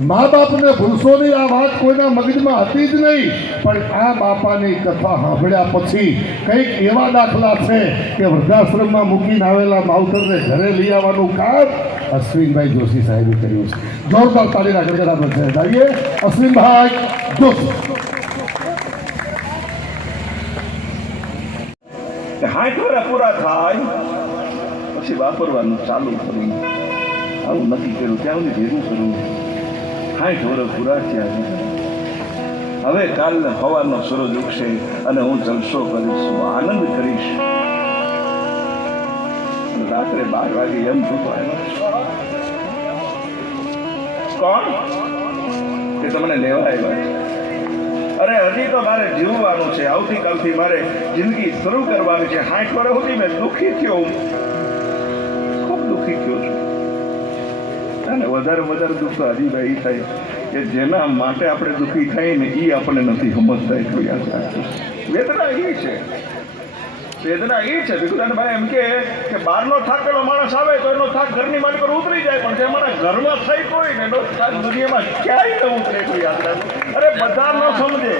મા બાપને ભૂલશો નહીં આ વાત કોઈના મગજમાં હતી જ નહીં. પણ આ બાપાની કથા સાંભળ્યા પછી કંઈક એવા દાખલા છે કે વૃદ્ધાશ્રમમાં મૂકીને આવેલા માવતરને ઘરે લઈ આવવાનું કામ અશ્વિનભાઈ જોશી સાહેબે કર્યું છે. જોરદાર તાળીના ગણગડા બધા જાઈએ. અશ્વિનભાઈ જોશી. વર્ષ પૂરા થાય. પછી વાપરવાનું ચાલુ કરવું આવું નક્કી કર્યું. ત્યાં ભેગું કરવું હાઠ વર્ષ પૂરા થયા હવે કાલને સવારનો સૂરજ ઉગશે અને હું જલસો કરીશ, હું આનંદ કરીશ. રાત્રે બાર વાગે એમ કોણ? કે તમને લેવા આવ્યા અરે, હજી તો મારે જીવવાનું છે. આવતીકાલથી મારે જિંદગી શરૂ કરવાની છે. હાઈટ વર્ષ સુધી મેં દુઃખી થયો હું. ખૂબ દુઃખી થયો છું. અને વધારે વધારે દુઃખ હજીભાઈ એ થાય. કે જેના માટે આપણે દુઃખી થાય ને એ આપણને નથી સમજતા એટલું યાદ રાખજો. વેદના એ છે. વેદના એ છે. વિકુદાનભાઈ એમ કે કે બહારનો થાકેલો માણસ આવે તો એનો થાક ઘરની માલિક પર ઉતરી જાય પણ જે મારા ઘરમાં થઈ કોઈ ને એનો થાક દુનિયામાં ક્યાંય ન ઉતરે એટલું યાદ રાખજો. અરે બધા ન સમજે.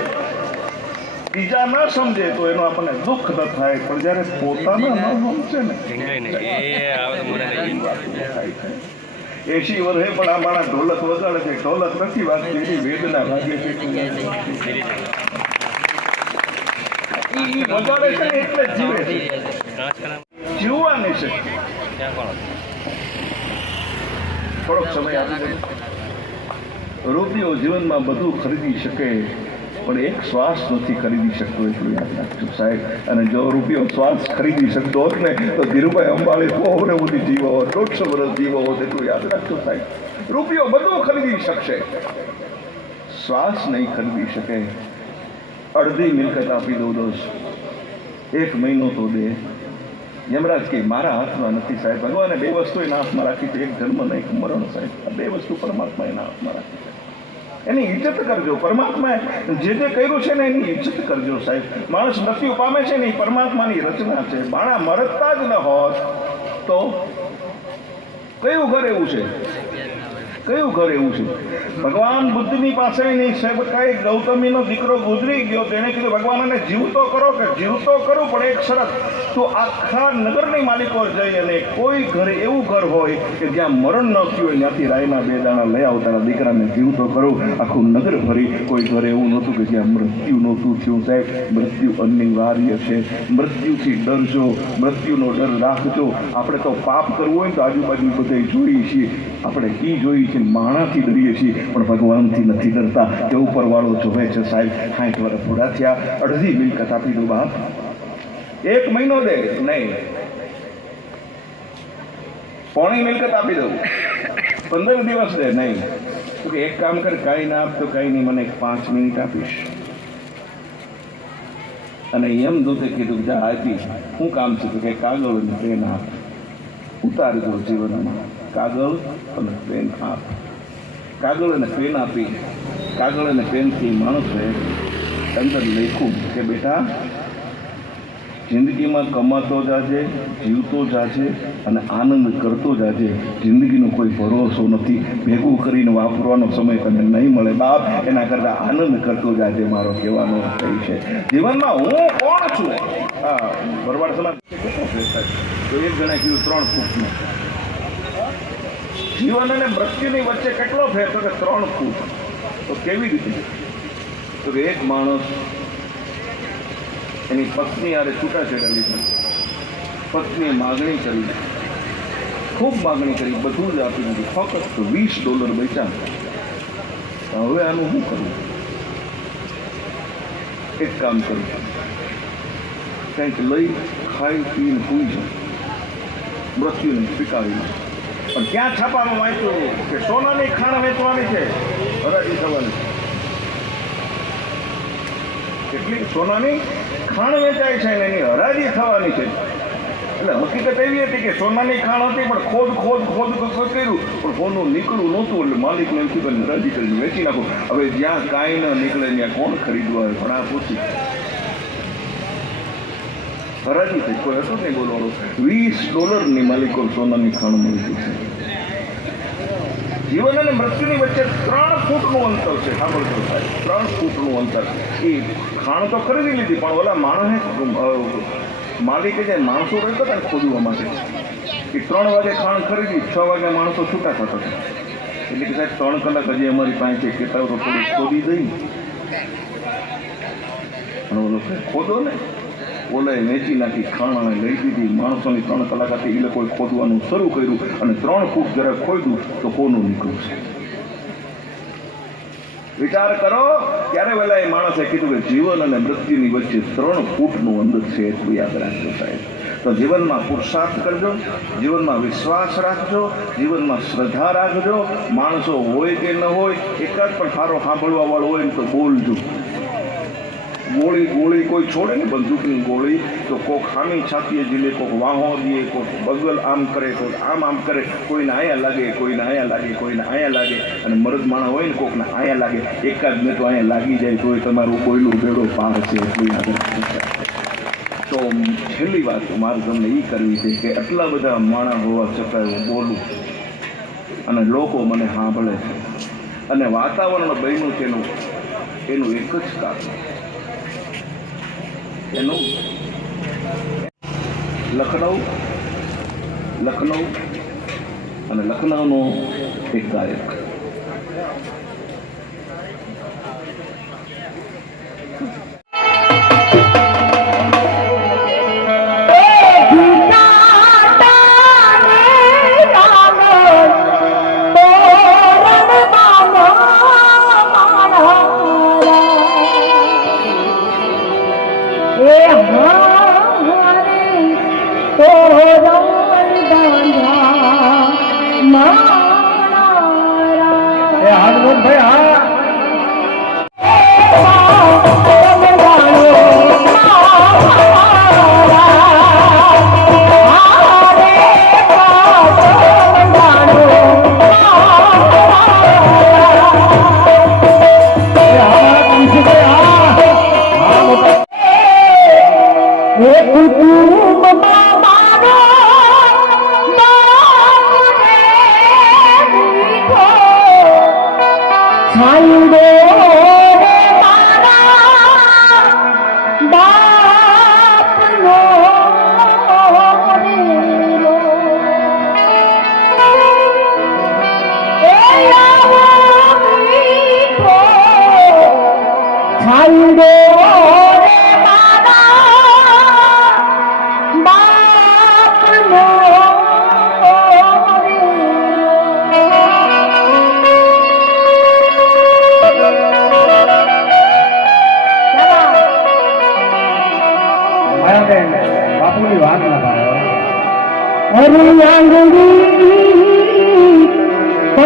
બીજા ન સમજે તો એનો આપણને દુઃખ ન થાય. પણ જ્યારે પોતાના ન સમજે ને એસી વર્ષે પણ આ મારા ઢોલક વગાડે છે. ઢોલક નથી વાત એની વેદના લાગે છે. જીવે છે. જીવવાની છે. થોડોક સમય આપી રૂપિયો જીવનમાં બધું ખરીદી શકે. પણ એક શ્વાસ નથી ખરીદી શકતો એટલું યાદ રાખજો સાહેબ, અને જો રૂપિયો શ્વાસ ખરીદી શકતો હોત ને, તો ધીરુભાઈ અંબાણી સો બધી જીવો હોત, દોઢસો વર્ષ જીવો હોત એટલું યાદ રાખજો સાહેબ. રૂપિયો બધો ખરીદી શકશે. શ્વાસ નહીં ખરીદી શકે. અડધી મિલકત આપી દઉં દોસ્ત એક મહિનો તો દે. યમરાજ કે, મારા હાથમાં નથી સાહેબ. ભગવાને બે વસ્તુ એના હાથમાં રાખી છે. એક ધર્મ ને એક મરણ સાહેબ. આ બે વસ્તુ પરમાત્મા એના હાથમાં રાખી છે. એની ઇજ્જત કરજો. પરમાત્માએ જે જે કર્યું છે ને એની ઇજ્જત કરજો સાહેબ. માણસ મૃત્યુ પામે છે ને એ પરમાત્માની રચના છે. બાણા મરતા જ ન હોત તો કયું ઘર એવું છે? કયું ઘર એવું છે? ભગવાન બુદ્ધની પાસે નહીં સાહેબ કઈ ગૌતમીનો દીકરો ગુજરી ગયો, તેણે કીધું, ભગવાન એને જીવતો કરો કે જીવતો કરું, પણ એક શરત, તું આખા નગરની માલિકો જઈ અને કોઈ ઘર એવું ઘર હોય કે જ્યાં મરણ ન થયું હોય, ત્યાંથી રાયના બે દાણા લઈ આવતાના દીકરાને જીવતો કરું. આખું નગર ફરી કોઈ ઘર એવું નહોતું કે જ્યાં મૃત્યુ નહોતું થયું, સાહેબ. મૃત્યુ અનિવાર્ય છે. મૃત્યુથી ડરજો, મૃત્યુનો ડર રાખજો. આપણે તો પાપ કરવું હોય તો આજુબાજુ બધે જોઈએ છીએ. આપણે કી જોઈએ છીએ માણાથી ડરીએ છીએ, પણ ભગવાનથી નથી ડરતા. કે ઉપરવાળો જોવે છે, સાહેબ, સાઠ વર્ષ પૂરા થયા, અડધી મિલકત આપી દો બાપ. એક મહિનો દે, નહીં. પોણી મિલકત આપી દઉં. પંદર દિવસ દે, નહીં. એક કામ કર, કાંઈ ના આપ તો કાંઈ નહીં, મને પાંચ મિનિટ આપીશ. અને એમ દૂતે કીધું, જા આપી હું કામ છું, તો કે કાગળ પેન આપ દો જીવનમાં. કાગળ અને પેન આપ. કાગળ અને પેન આપી, કાગળ અને પેનથી માણસે અંદર લખ્યું કે બેટા, જિંદગીમાં કમાતો જાજે, જીવતો જાજે અને આનંદ કરતો જાજે. જિંદગીનો કોઈ ભરોસો નથી. ભેગું કરીને વાપરવાનો સમય તમને નહીં મળે બાપ. એના કરતાં આનંદ કરતો જાજે મારો કહેવાનો થઈ છે. જીવનમાં હું કોણ છું? હા, ભરવાડ સમાજ તો એક જણા કીધું, ત્રણ ફૂટનું. જીવન અને મૃત્યુની વચ્ચે કેટલો ફેર તો કે ત્રણ ફૂટ? તો કેવી રીતે? તો કે એક માણસ એની પત્ની આરે છૂટાછેડા લીધા. પત્નીએ માગણી કરી. ખૂબ માગણી કરી. બધું જ આપી દીધું. ફક્ત વીસ ડોલર બચ્યા હવે આનું શું કરવું? એક કામ કરું. કંઈક લઈ, ખાઈ, પીને સૂઈ જાઉં. મૃત્યુને સ્વીકારી લઉં. પણ ક્યાં છાપામાં વાંચ્યું કે સોનાની ખાણ વેચવાની છે? હરાજી થવાની કેટલી સોનાની ખાણ વેચાય છે ને એની હરાજી થવાની છે. એટલે હકીકત એવી હતી કે સોનાની ખાણ હતી, પણ ખોદ ખોદ ખોદ કર્યું. પણ સોનું નીકળવું નહોતું, એટલે માલિકને એમ થયું કે હરાજી કરીને વેચી નાખો. હવે જ્યાં કાંઈ ન નીકળે, ત્યાં કોણ ખરીદવા પણ આ પૂછી હરાજી કોઈ હતું નહીં બોલવાનું? વીસ ડોલરની માલિકો સોનાની ખાણ મળી ગઈ છે. જીવન અને મૃત્યુની વચ્ચે ત્રણ ફૂટનું અંતર છે. સાંભળતો સાહેબ. ત્રણ ફૂટનું અંતર. એ ખાણ તો ખરીદી લીધી, પણ ઓલા માણસે માલિકે જે માણસો રહેતા હતા ખોદવા માટે, એ ત્રણ વાગે ખાણ ખરીદી, છ વાગે માણસો છૂટા થતા હતા. એટલે કે સાહેબ, ત્રણ કલાક હજી અમારી પાસે કહેતા તો થોડું ખોદી દઈ. અને ઓલો ખોદો ને. ઓલાએ વેચી નાખી ખાણ લઈ દીધી માણસોની ત્રણ કલાક હતી એ લોકોએ ખોદવાનું શરૂ કર્યું અને ત્રણ ફૂટ જરા ખોદ્યું તો કોનું નીકળ્યું છે? વિચાર કરો ત્યારે વેલા એ માણસે કીધું કે જીવન અને મૃત્યુની વચ્ચે ત્રણ ફૂટનું અંદર છે એટલું યાદ રાખજો સાહેબ. તો જીવનમાં પુરુષાર્થ કરજો, જીવનમાં વિશ્વાસ રાખજો, જીવનમાં શ્રદ્ધા રાખજો. માણસો હોય કે ન હોય, એકાદ પણ સારો સાંભળવા વાળો હોય તો બોલજો. ગોળી ગોળી કોઈ છોડે ને બંદૂકની ગોળી, તો કોક ખામી છાતીએ જીલે, કોક વાહો દે, કોક બગલ આમ કરે, કોક આમ આમ કરે, કોઈને આયા લાગે, કોઈને આયા લાગે, કોઈને આયા લાગે. અને મરદ માણસ હોય ને કોકને આયા લાગે. એકાદ ને તો અહીંયા લાગી જાય, તોય તમારું કોયલું બેડો પાર છે એટલું તો છેલ્લી વાત મારે તમને એ કરવી છે કે આટલા બધા માણસ હોવા છતાં હું બોલું અને લોકો મને સાંભળે છે. અને વાતાવરણ બન્યું એનું એનું એક જ કારણ એનું લખનઉ લખનઉ અને લખનઉનો એક ગાયક. એ હાલમોન ભાઈ હા એ અમારા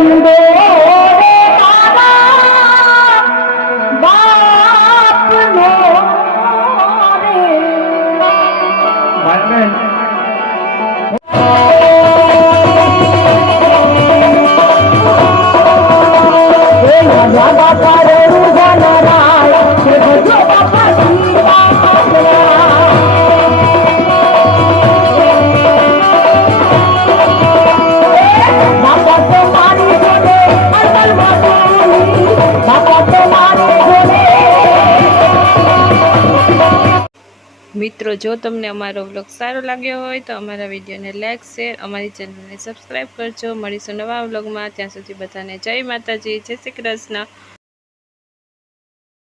છાંડો મિત્રો, જો તમને અમારો વ્લોગ સારો લાગ્યો હોય તો અમારા વિડીયોને લાઇક શેર અમારી ચેનલને સબસ્ક્રાઈબ કરજો. મળીશું નવા વ્લોગમાં ત્યાં સુધી બધાને જય માતાજી, જય શ્રી કૃષ્ણ.